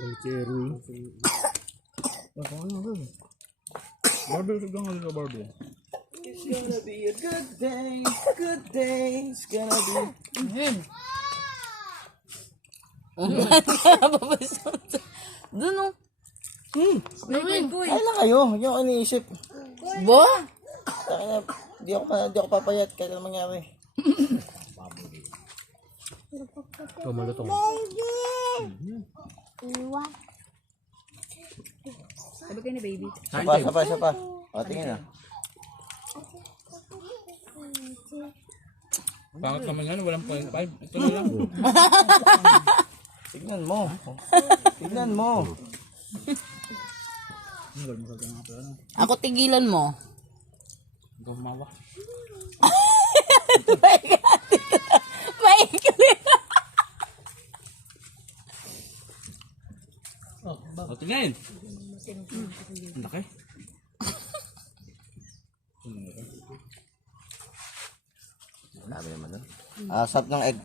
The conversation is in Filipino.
Cherry. Barbie, sige nga sa Barbie. It's gonna be a good day, good day. It's gonna be. Doon o. Ay lang kayo, yung iniisip. Bo? Di ako papayat, kailan mangyari. Ito, malutong. Sabi kayo ni baby. Sapa. O, tingin na. Pangit naman yan, walang 0.5. Ito na lang. Tignan mo. Tignan mo. Ako tigilan mo. Gumawa. Maikli. O, tingin. Ang laki. Sabi naman nun. Asap ng egg.